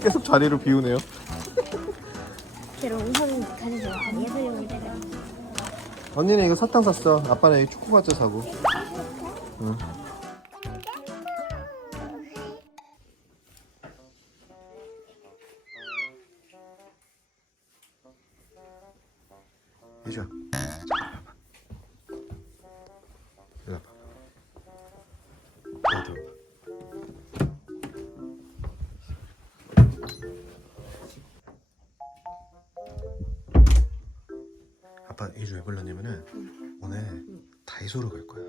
계속 자리를 비우네요. 우선. 언니는 이거 사탕 샀어. 아빠는 이 초코 과자 사고. 응. 예주 예주 왜 불렀냐면은 오늘 다이소로 갈 거야.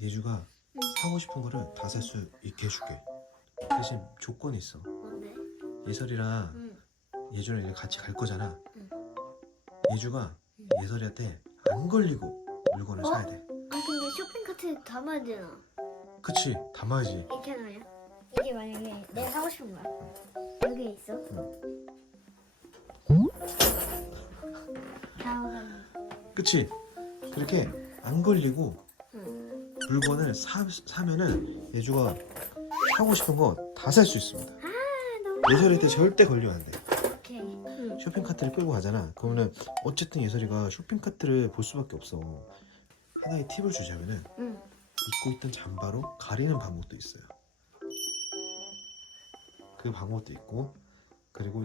예주가 사고 싶은 거를 다 살 수 있게 해줄게. 대신 조건이 있어. 뭔데? 예설이랑 응. 예주랑 이제 같이 갈 거잖아. 응. 예주가 예설이한테 안 걸리고 물건을 어? 사야 돼. 아 근데 쇼핑 카트에 담아야 되나? 그치? 담아야지. 이렇게 하나요? 이게 만약에 내가 사고 싶은 거야. 여기 있어. 다 그치? 그렇게 안 걸리고 응. 물건을 사, 사면은 예주가 사고 싶은 거 다 살 수 있습니다. 아 너무 예설이한테 절대 걸리면 안 돼. 오케이. 응. 쇼핑 카트를 끌고 가잖아. 그러면은 어쨌든 예설이가 쇼핑 카트를 볼 수밖에 없어. 하나의 팁을 주자면은 응. 입고 있던 잠바로 가리는 방법도 있어요. 그 방법도 있고 그리고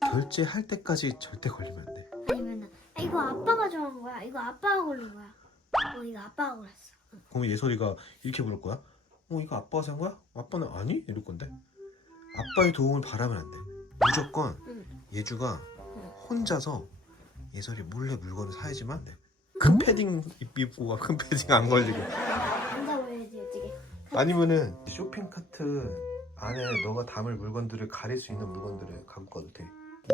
결제할 때까지 절대 걸리면 안 돼. 아니면 아, 이거 아빠가 좋아한 거야. 이거 아빠가 고른 거야. 어 이거 아빠가 골랐어. 그러면 예설이가 이렇게 물을 거야? 어 이거 아빠가 산 거야? 아빠는 아니? 이럴 건데 아빠의 도움을 바라면 안 돼. 무조건 응. 예주가 혼자서 예설이 몰래 물건을 사야지만 안 돼. 큰 패딩 입- 입고 가. 큰 패딩 안 걸리고. 해야지 어떻게? 아니면은 쇼핑 카트 안에 너가 담을 물건들을 가릴 수 있는 물건들을 갖고.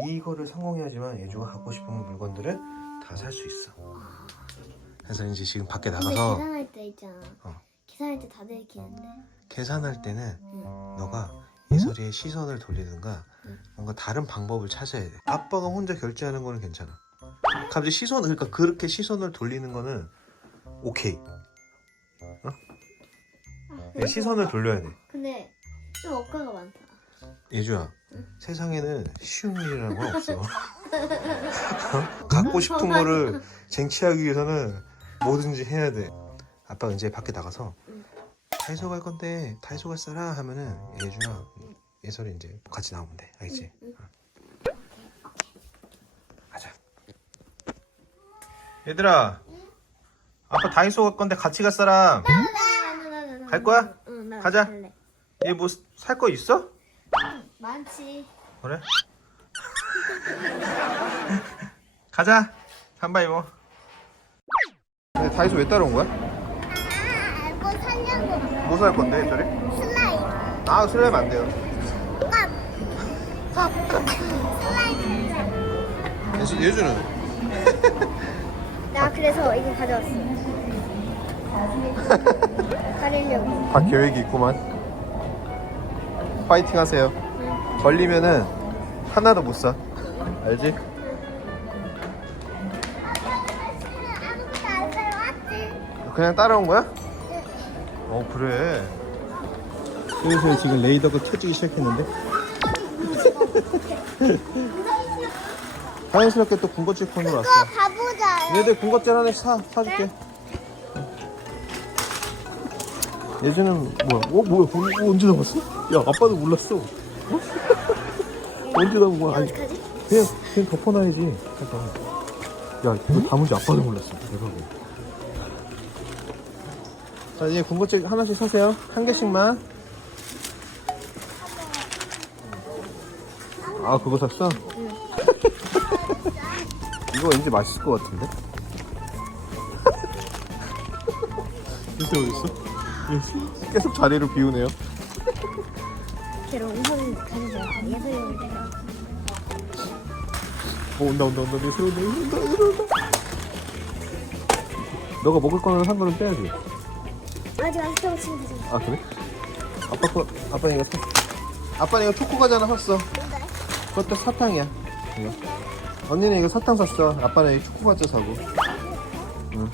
이거를 성공해야지만 예주가 갖고 싶은 물건들을 다 살 수 있어. 그래서 이제 지금 밖에 근데 나가서 계산할 때 있잖아. 어. 계산할 때 다들 이렇게 하는데. 계산할 때는 응. 너가 예설이의 시선을 돌리든가 응. 뭔가 다른 방법을 찾아야 돼. 아빠가 혼자 결제하는 거는 괜찮아. 갑자기 시선 그러니까 그렇게 시선을 돌리는 거는 오케이. 아, 네, 시선을 돌려야 돼. 근데 좀 억가가 많다. 예주야, 세상에는 쉬운 일이라는 건 없어. 어? 갖고 싶은 거를 쟁취하기 위해서는 뭐든지 해야 돼. 아빠가 이제 밖에 나가서 응. 다이소 갈 건데 다이소 갈 사람 하면은 예주랑 예설이 이제 같이 나오면 돼. 알겠지? 가자. 얘들아, 아빠 다이소 갈 건데 같이 갈 사람. 갈 거야? 가자. 얘 뭐 살 거 있어? 많지. 그래? 가자. 가위바위보. 근데 다이소 왜 따라온 거야? 아, 이거 살려고 뭐 살 건데, 저래? 슬라임. 아, 슬라임 안 돼요. 슬라임. 예주, 예주는? 나 그래서 이거 가져왔어. 가리려고. 다 계획이 있구만. 파이팅 하세요. 걸리면은 하나도 못 사. 알지? 그냥 따라온 거야? 어, 그래. 그래서 지금 레이더가 켜지기 시작했는데. 자연스럽게 또 군것질 콘으로 왔어. 가보자. 얘들 군것질 하나 사, 사줄게. 예전은 뭐야? 어 뭐야? 어, 언제 나왔어? 야 아빠도 몰랐어. 어? 언제 나온 거야? 아니 어떡하지? 그냥 그냥 덮어놔야지. 잠깐. 야 이거 담은지 아빠도 몰랐어. 대박이야. 자 이제 군것질 하나씩 사세요. 한 개씩만. 아 그거 샀어? 이거 왠지 맛있을 것 같은데? 글쎄 어딨어? 계속 자리를 비우네요. 걔를 우선 가져줘. 예술이 올 때가. 어, 온다 온다 온다. 내 새로 온다 온다 온다 온다 너가 먹을 거는 한 거는 빼야지. 아직 안 쓰고 치면 되잖아. 아 그래? 아빠 거 아빠 이거 사 아빠 이거 초코 과자 하나 샀어. 그것도 사탕이야. 이거? 언니는 이거 사탕 샀어. 아빠는 이 초코 과자 사고. 응.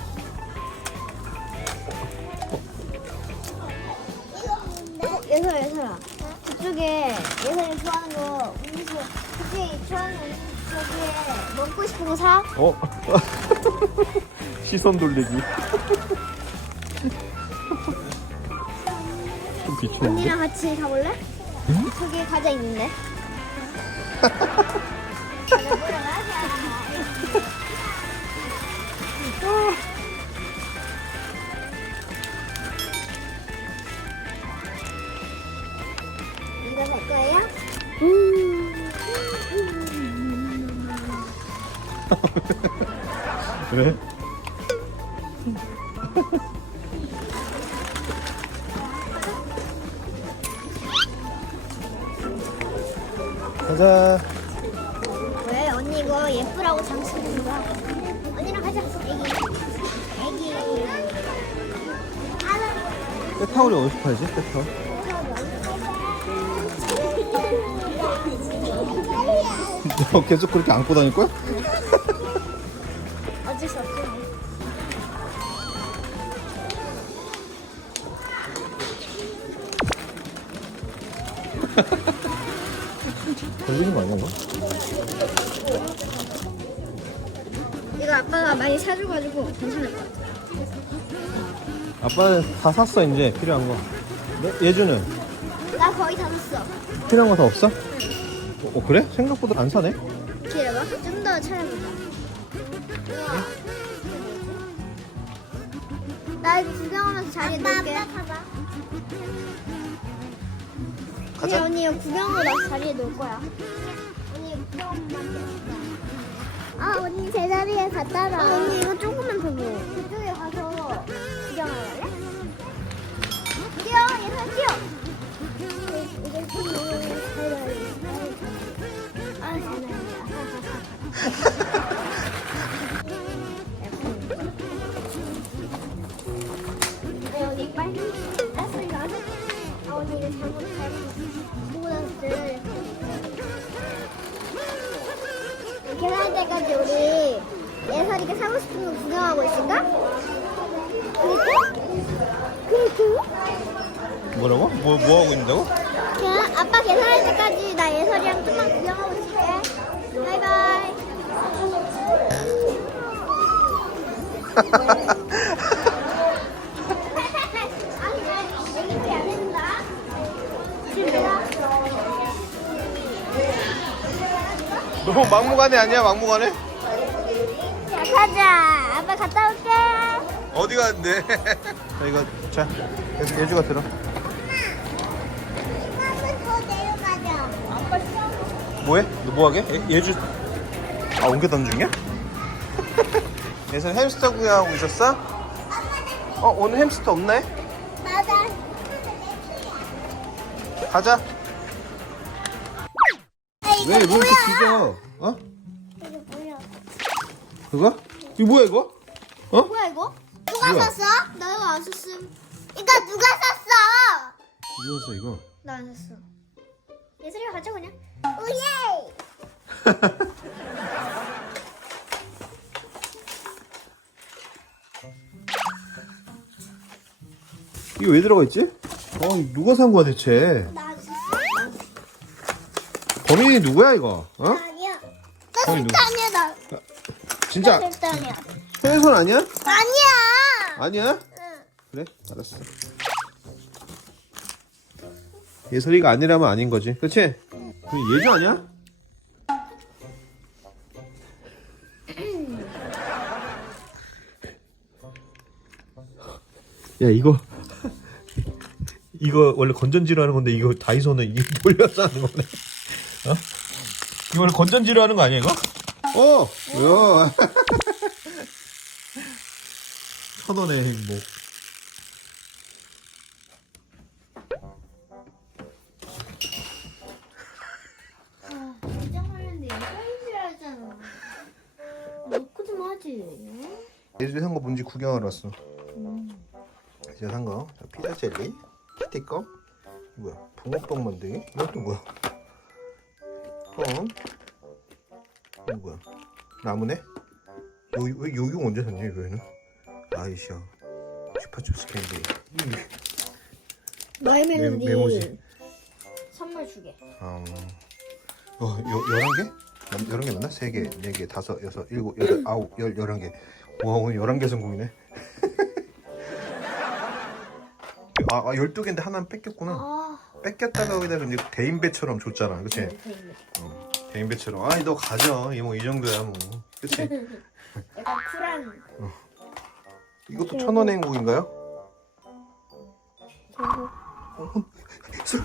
먹고 싶은 거 사. 어? 시선 돌리기. 좀 비추는데? 언니랑 같이 가볼래? 저기 과자 있는데. 그래? 가자. 왜 언니 이거 예쁘라고 장식 입는 거야? 언니랑 가자. 애기. 애기. 빼타올이 어디서 팔지? 빼타올? 너 계속 그렇게 안고 다닐 거야? 어쩔 수 없지. 걸리는 거 아니야, 너? 이거 아빠가 많이 사줘가지고 괜찮을 것 같아. 아빠는 다 샀어, 이제 필요한 거. 네? 예주는? 나 거의 다 샀어. 필요한 거 다 없어? 어, 어, 그래? 생각보다 안 사네? 기다려봐. 좀 더 찾아보자. 나 이거 구경하면서 자리에 놓을게. 가자. 언니, 언니 이거 구경하고 나 자리에 놓을 거야. 언니 아 언니 제자리에 갖다 놔. 아, 언니 이거 조금만 더 줘. 그쪽에 가서 구경할래? 뛰어 얘들아 뛰어. 이게 아 장난이 거 구경하고 있을까? 그럴까? 그럴까? 뭐라고? 뭐, 뭐 하고 있는다고? 그냥 아빠 계산할 때까지 나 예설이랑 좀만 구경하고 있을게. 바이바이. 아니, 안 된다. 너 막무가내 아니야, 막무가내? 자, 가자. 아빠 갔다 올게. 어디 갔는데? 자, 이거, 자, 계속 예주가 들어. 한번 더 내려가자. 뭐해? 너 뭐하게? 예, 예주 아 옮겨 던중이야 예서 햄스터 구경하고 있었어? 어 오늘 햄스터 없네? 맞아. 가자 왜뭐 이렇게 뒤져? 어? 이거 뭐야? 그거? 이거 뭐야 이거? 어? 뭐야 이거? 누가 뭐야? 샀어? 나 이거 안 샀음. 이거 누가 샀어? 이거서 이거 나 안 샀어. 예슬이가 가져 그냥. 오예. 이거 왜 들어가 있지? 어 누가 산 거야 대체? 나 안 샀어. 범인이 누구야 이거? 어? 아니야. 나 아니, 절대 아니야 나. 진짜. 손해손 아니야? 아니야. 아니야? 응. 그래 알았어 예설이가 아니라면 아닌 거지 그치? 그 예주 아니야? 야 이거 이거 원래 건전지로 하는 건데 이거 다이소는 이게 몰려서 하는 거네 어? 이거 원래 건전지로 하는 거 아니야 이거? 어! 뭐야 천 원의 행복 아, 좀 하지. 예전에 산거 뭔지 구경하러 왔어. 제가 산 거. 자, 피자 젤리, 스티커. 뭐야? 붕어빵 만들기? 이것도 뭐야? 껌. 뭐야 나무네? 요, 왜 요기 언제 샀냐 이거는 아이씨야 슈파춥스 캔디 너의 멜로디 메모지 선물 주게 어, 어 여, 열한 개? 11개 맞나? 3개, 4개, 다섯, 여섯, 일곱, 여덟, 아홉, 열, 열한 개. 와 오늘 열한 개 성공이네. 아, 아 12개인데 하나는 뺏겼구나. 아... 뺏겼다가 거기다 대인배처럼 줬잖아. 그치? 네, 대인배. 어. 갱배처럼. 아니 너 가져 이뭐 이 정도야 뭐. 그치? 약간 쿨한 이것도 천원 행복인가요? 어, 어. 어, 어. 술